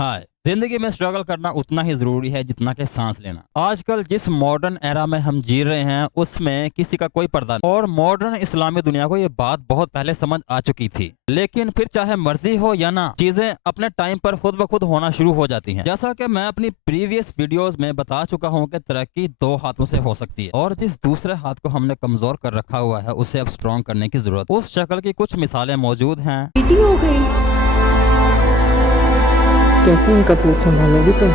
हाय, जिंदगी में स्ट्रगल करना उतना ही जरूरी है जितना कि सांस लेना। आजकल जिस मॉडर्न एरा में हम जी रहे हैं उसमें किसी का कोई पर्दा नहीं और मॉडर्न इस्लामी दुनिया को ये बात बहुत पहले समझ आ चुकी थी। लेकिन फिर चाहे मर्जी हो या ना, चीजें अपने टाइम पर खुद ब खुद होना शुरू हो जाती हैं। जैसा कि मैं अपनी प्रीवियस वीडियोस में बता चुका हूं कि तरक्की दो हाथों से हो सकती है और जिस दूसरे हाथ को हमने कमजोर कर रखा हुआ है उसे अब स्ट्रॉन्ग करने की जरूरत। उस शक्ल की कुछ मिसालें मौजूद हैं। बेटी हो गई। कैसे इनका पूछ संभालोगी तुम?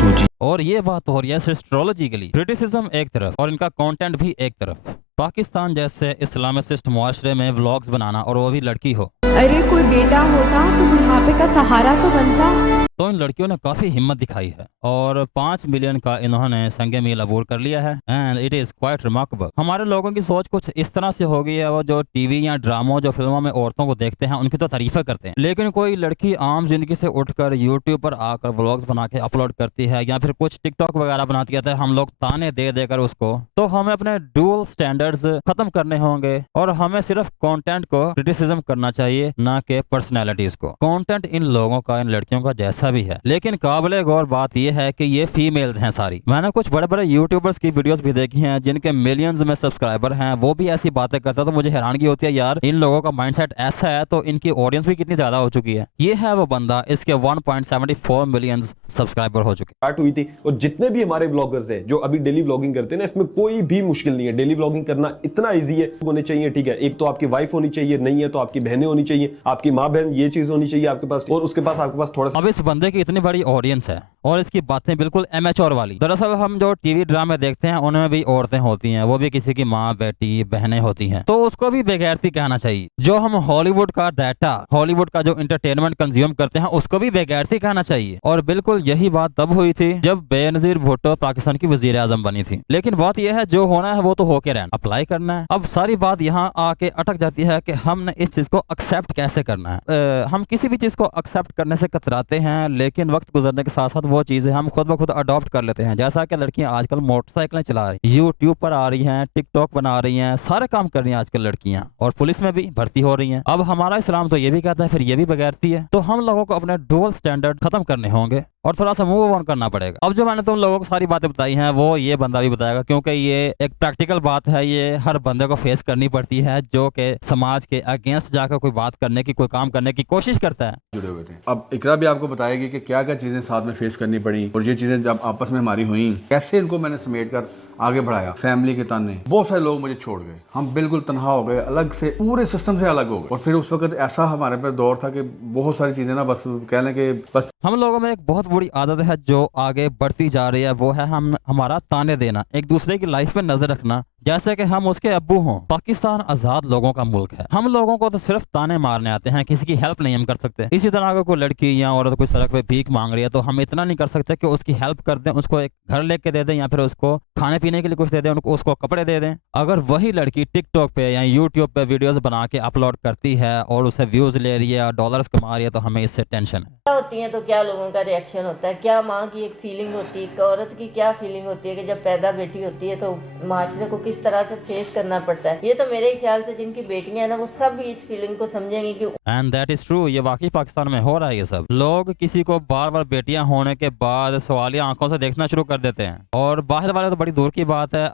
दूजी और ये बात हो रही है एस्ट्रोलॉजिकली। क्रिटिसिज्म एक तरफ और इनका कंटेंट भी एक तरफ। पाकिस्तान जैसे इस्लामिस्ट मुआशरे में व्लॉग्स बनाना और वो भी लड़की हो, अरे कोई बेटा होता तो बुढ़ापे का सहारा तो बनता। तो इन लड़कियों ने काफी हिम्मत दिखाई है और 5 मिलियन का इन्होंने संगे मील अबूर कर लिया है and it is quite remarkable. हमारे लोगों की सोच कुछ इस तरह से हो गई है, वो जो टीवी या ड्रामों जो फिल्मों में औरतों को देखते हैं उनकी तो तारीफें करते हैं, लेकिन कोई लड़की आम जिंदगी से उठकर यूट्यूब पर आकर व्लॉग्स बना के अपलोड करती है या फिर कुछ टिकटॉक वगैरह बनाती है, तो हम लोग ताने दे देकर उसको। तो हमें अपने डुअल स्टैंडर्ड्स खत्म करने होंगे और हमें सिर्फ कंटेंट को क्रिटिसिज्म करना चाहिए, ना कि पर्सनैलिटीज को। कंटेंट इन लोगों का, इन लड़कियों का जैसा भी है, लेकिन काबिले गौर बात यह है कि ये फीमेल्स हैं सारी। मैंने कुछ बड़े बड़े यूट्यूबर्स की वीडियोस भी देखी हैं जिनके मिलियंस में सब्सक्राइबर हैं, वो भी ऐसी बातें करते हैं तो मुझे हैरानगी होती है, यार इन लोगों का माइंडसेट ऐसा है तो इनकी ऑडियंस भी कितनी ज्यादा हो चुकी है। ये है वो बंदा, इसके 1.74 मिलियन सब्सक्राइबर हो चुके। स्टार्ट हुई थी और जितने भी हमारे ब्लॉगर्स हैं जो अभी डेली व्लॉगिंग करते हैं ना, इसमें कोई भी मुश्किल नहीं है। डेली व्लॉगिंग करना इतना इजी है, होने चाहिए ठीक है। एक तो आपकी वाइफ होनी चाहिए, नहीं है तो आपकी बहनें होनी चाहिए, आपकी माँ बहन, ये चीज होनी चाहिए आपके पास, और उसके पास आपके पास थोड़ा सा। अब इस बंदे की इतनी बड़ी ऑडियंस है और इसकी बातें बिल्कुल एमेच्योर वाली। दरअसल हम जो टीवी ड्रामे देखते हैं उनमें भी औरतें होती हैं, वो भी किसी की माँ बेटी बहनें होती हैं, तो उसको भी बेगैरती कहना चाहिए। जो हम हॉलीवुड का डाटा, हॉलीवुड का जो इंटरटेनमेंट कंज्यूम करते हैं उसको भी बेगैरती कहना चाहिए। और बिल्कुल यही बात तब हुई थी जब बेनजीर भुट्टो पाकिस्तान की वजीर आजम बनी थी। लेकिन बात यह है जो होना है वो तो होके रहना, अप्लाई करना है। अब सारी बात यहाँ आके अटक जाती है कि हमने इस चीज को एक्सेप्ट कैसे करना है। हम किसी भी चीज को एक्सेप्ट करने से कतराते हैं, लेकिन वक्त गुजरने के साथ साथ वो चीजें हम खुद ब खुद अडॉप्ट कर लेते हैं। जैसा कि लड़कियां आजकल मोटरसाइकिलें चला रही, यूट्यूब पर आ रही हैं, टिकटॉक बना रही हैं, सारे काम कर रही हैं आजकल लड़कियां, और पुलिस में भी भर्ती हो रही हैं। अब हमारा इस्लाम तो ये भी कहता है फिर ये भी बगैरती है। तो हम लोगों को अपने डुअल स्टैंडर्ड खत्म करने होंगे और थोड़ा सा मूव ऑन करना पड़ेगा। अब जो मैंने तुम लोगों को सारी बातें बताई हैं वो ये बंदा भी बताएगा, क्योंकि ये एक प्रैक्टिकल बात है, ये हर बंदे को फेस करनी पड़ती है जो कि समाज के अगेंस्ट जाकर कोई बात करने की, कोई काम करने की कोशिश करता है। जुड़े हुए थे। अब इकरा भी आपको बताएगी कि क्या क्या चीजें साथ में फेस करनी पड़ी और ये चीजें जब आपस में हमारी हुई कैसे इनको मैंने समेट कर आगे बढ़ाया। फैमिली के ताने, बहुत सारे लोग मुझे छोड़ गए, हम बिल्कुल तनहा हो गए, अलग से पूरे सिस्टम से अलग हो गए। और फिर उस वक्त ऐसा हमारे पे दौर था कि बहुत सारी चीजें ना बस कह लें कि बस। हम लोगों में एक बहुत बुरी आदत है जो आगे बढ़ती जा रही है, वो है हमारा ताने देना, एक दूसरे की लाइफ पे नजर रखना जैसे कि हम उसके अब्बू हों। पाकिस्तान आजाद लोगों का मुल्क है, हम लोगों को तो सिर्फ ताने मारने आते हैं, किसी की हेल्प नहीं हम कर सकते। इसी तरह अगर कोई लड़की या औरत कोई सड़क पे भीख मांग रही है तो हम इतना नहीं कर सकते कि उसकी हेल्प कर दें, उसको एक घर लेके दे दें या फिर उसको खाने पीने के लिए कुछ दे दें, उसको कपड़े दे दें। अगर वही लड़की टिकटॉक पे या यूट्यूब पे वीडियोस बना के अपलोड करती है और उसे व्यूज ले रही है और डॉलर्स कमा रही है तो हमें इससे टेंशन है। होती हैं तो क्या लोगों का रिएक्शन होता है, क्या माँ की एक फीलिंग होती है, एक औरत की क्या फीलिंग होती है कि जब पैदा बेटी होती है तो माशरे को किस तरह से फेस करना पड़ता है। ये तो मेरे ख्याल से जिनकी बेटियां हैं ना वो सब इस फीलिंग को समझेंगी कि एंड दैट इज ट्रू। ये वाकई पाकिस्तान में हो रहा है। ये सब लोग किसी को बार बार बेटियां होने के बाद सवालिया आंखों से देखना शुरू कर देते हैं, और बाहर वाले तो बड़ी दूर की बात है,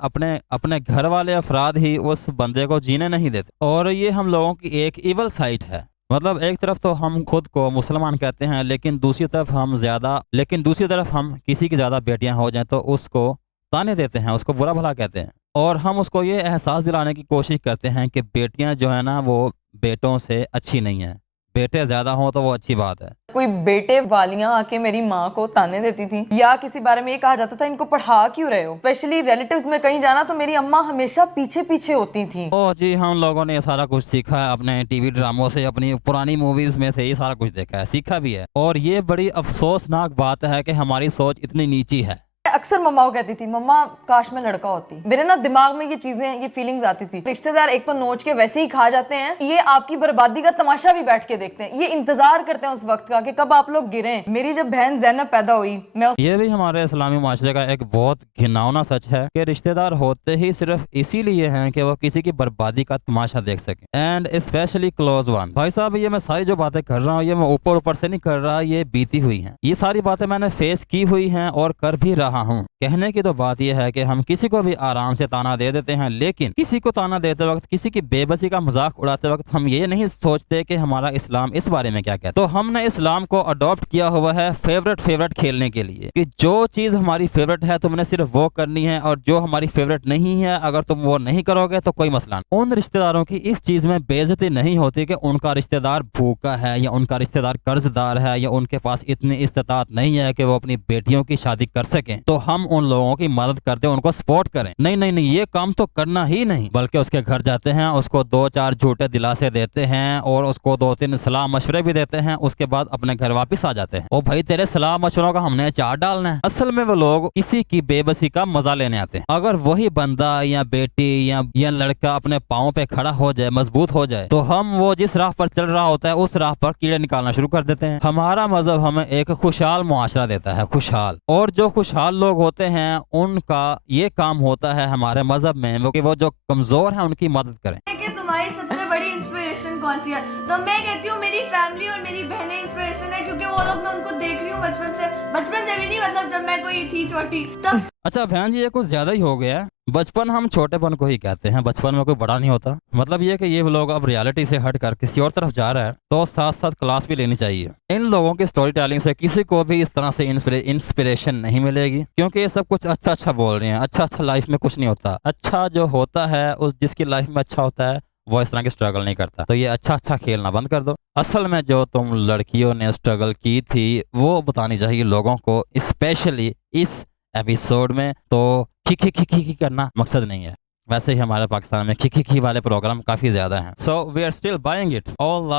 अपने घर वाले अफराद ही उस बंदे को जीने नहीं देते। और ये हम लोगों की एक इवल साइट है। मतलब एक तरफ तो हम खुद को मुसलमान कहते हैं, लेकिन दूसरी तरफ हम किसी की ज्यादा बेटियां हो जाएं तो उसको ताने देते हैं, उसको बुरा भला कहते हैं, और हम उसको ये एहसास दिलाने की कोशिश करते हैं कि बेटियां जो है ना वो बेटों से अच्छी नहीं है, बेटे ज्यादा हों तो वो अच्छी बात है। कोई बेटे वालियां आके मेरी माँ को ताने देती थी, या किसी बारे में ये कहा जाता था इनको पढ़ा क्यों रहे हो। स्पेशली रिलेटिव्स में कहीं जाना तो मेरी अम्मा हमेशा पीछे पीछे होती थी। ओ जी, हम लोगों ने ये सारा कुछ सीखा है अपने टीवी ड्रामों से, अपनी पुरानी मूवीज में से ये सारा कुछ देखा है, सीखा भी है। और ये बड़ी अफसोसनाक बात है कि हमारी सोच इतनी नीची है। अक्सर मम्मा को कहती थी, मम्मा काश मैं लड़का होती। मेरे ना दिमाग में ये चीजें, ये फीलिंग्स आती थी। रिश्तेदार एक तो नोच के वैसे ही खा जाते हैं, ये आपकी बर्बादी का तमाशा भी बैठ के देखते हैं, ये इंतजार करते हैं उस वक्त का कि कब आप लोग गिरें। मेरी जब बहन ज़ैनब पैदा हुई, मैं ये भी हमारे इस्लामी माशरे का एक बहुत घिनौना सच है कि रिश्तेदार होते ही सिर्फ इसीलिए हैं कि वो किसी की बर्बादी का तमाशा देख सकें, एंड स्पेशली क्लोज वन। भाई साहब, ये मैं सारी जो बातें कर रहा हूँ ये मैं ऊपर ऊपर से नहीं कर रहा, ये बीती हुई हैं। ये सारी बातें मैंने फेस की हुई हैं और कर भी रहा हूँ। कहने की तो बात यह है कि हम किसी को भी आराम से ताना दे देते हैं, लेकिन किसी को ताना देते वक्त, किसी की बेबसी का मजाक उड़ाते वक्त हम ये नहीं सोचते कि हमारा इस्लाम इस बारे में क्या कहता है। तो हमने इस्लाम को अडॉप्ट किया हुआ है फेवरेट खेलने के लिए, कि जो चीज हमारी फेवरेट है तुमने सिर्फ वो करनी है, और जो हमारी फेवरेट नहीं है अगर तुम वो नहीं करोगे तो कोई मसला नहीं। उन रिश्तेदारों की इस चीज में बेइज्जती नहीं होती कि उनका रिश्तेदार भूखा है, या उनका रिश्तेदार कर्जदार है, या उनके पास इतनी इस्तात नहीं है कि वो अपनी बेटियों की शादी कर सकें, तो हम उन लोगों की मदद करते हैं, उनको सपोर्ट करें। नहीं नहीं नहीं, ये काम तो करना ही नहीं, बल्कि उसके घर जाते हैं, उसको 2-4 झूठे दिलासे देते हैं और उसको 2-3 सलाह मशवरे भी देते हैं, उसके बाद अपने घर वापस आ जाते हैं। ओ भाई, तेरे सलाह मशवरों का हमने अचार डालना है। असल में वो लोग किसी की बेबसी का मजा लेने आते हैं। अगर वही बंदा या बेटी या लड़का अपने पाँव पे खड़ा हो जाए, मजबूत हो जाए, तो हम वो जिस राह पर चल रहा होता है उस राह पर कीड़े निकालना शुरू कर देते हैं। हमारा मजहब हमें एक खुशहाल मुआशरा देता है, खुशहाल। और जो खुशहाल लोग होते हैं उनका ये काम होता है हमारे मजहब में वो कि वो जो कमजोर है उनकी मदद करें। कि तुम्हारी सबसे बड़ी इंस्पिरेशन कौन सी है? तो मैं कहती हूँ मेरी फैमिली और मेरी बहनें इंस्पिरेशन है, क्योंकि वो लोग मैं उनको देख रही हूँ बचपन से भी नहीं, मतलब जब मैं कोई थी छोटी तब। अच्छा बहन जी, ये कुछ ज्यादा ही हो गया है। बचपन हम छोटेपन को ही कहते हैं, बचपन में कोई बड़ा नहीं होता। मतलब ये कि ये लोग अब रियलिटी से हट कर किसी और तरफ जा रहा है, तो साथ साथ क्लास भी लेनी चाहिए। इन लोगों की स्टोरी टेलिंग से किसी को भी इस तरह से इंस्पिरेशन नहीं मिलेगी, क्योंकि ये सब कुछ अच्छा बोल रहे हैं। अच्छा लाइफ में कुछ नहीं होता। अच्छा जो होता है, उस जिसकी लाइफ में अच्छा होता है वो इस तरह की स्ट्रगल नहीं करता। तो ये अच्छा खेलना बंद कर दो। असल में जो तुम लड़कियों ने स्ट्रगल की थी वो बतानी चाहिए लोगों को, स्पेशली इस एपिसोड में। तो खी करना मकसद नहीं है। वैसे ही हमारे पाकिस्तान में खी वाले प्रोग्राम काफी ज्यादा हैं। So we are still buying it, all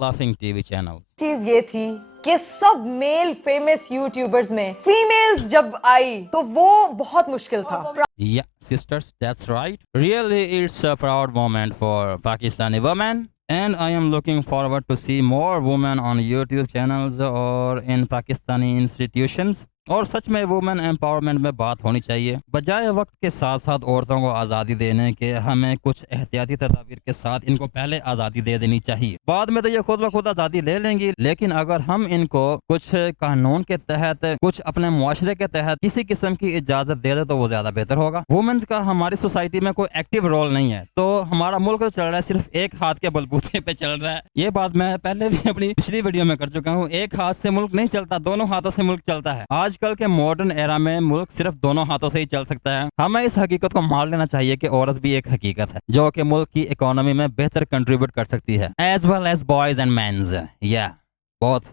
laughing TV channel. चीज ये थी कि सब मेल फेमस यूट्यूबर्स में फीमेल्स जब आई तो वो बहुत मुश्किल था। Yeah, sisters, that's right. Really, it's a proud moment for Pakistani women. And I am looking forward to see more women on YouTube channels or in Pakistani institutions. और सच में वुमेन एम्पावरमेंट में बात होनी चाहिए। बजाय वक्त के साथ साथ औरतों को आज़ादी देने के हमें कुछ एहतियाती तदाबीर के साथ इनको पहले आज़ादी दे देनी चाहिए। बाद में तो ये खुद ब खुद आज़ादी ले लेंगी, लेकिन अगर हम इनको कुछ कानून के तहत, कुछ अपने मुआशरे के तहत किसी किस्म की इजाज़त दे दे तो वो ज़्यादा बेहतर होगा। वुमेन्स का हमारी सोसाइटी में कोई एक्टिव रोल नहीं है, तो हमारा मुल्क जो चल रहा है सिर्फ एक हाथ के बलबूते पे चल रहा है। ये बात मैं पहले भी अपनी पिछली वीडियो में कर चुका हूँ। एक हाथ से मुल्क नहीं चलता, दोनों हाथों से मुल्क चलता है। आजकल के मॉडर्न एरा में मुल्क सिर्फ दोनों हाथों से ही चल सकता है। हमें इस हकीकत को मान लेना चाहिए कि औरत भी एक हकीकत है जो कि मुल्क की इकोनॉमी में बेहतर कंट्रीब्यूट कर सकती है, as well as boys and mens. या बहुत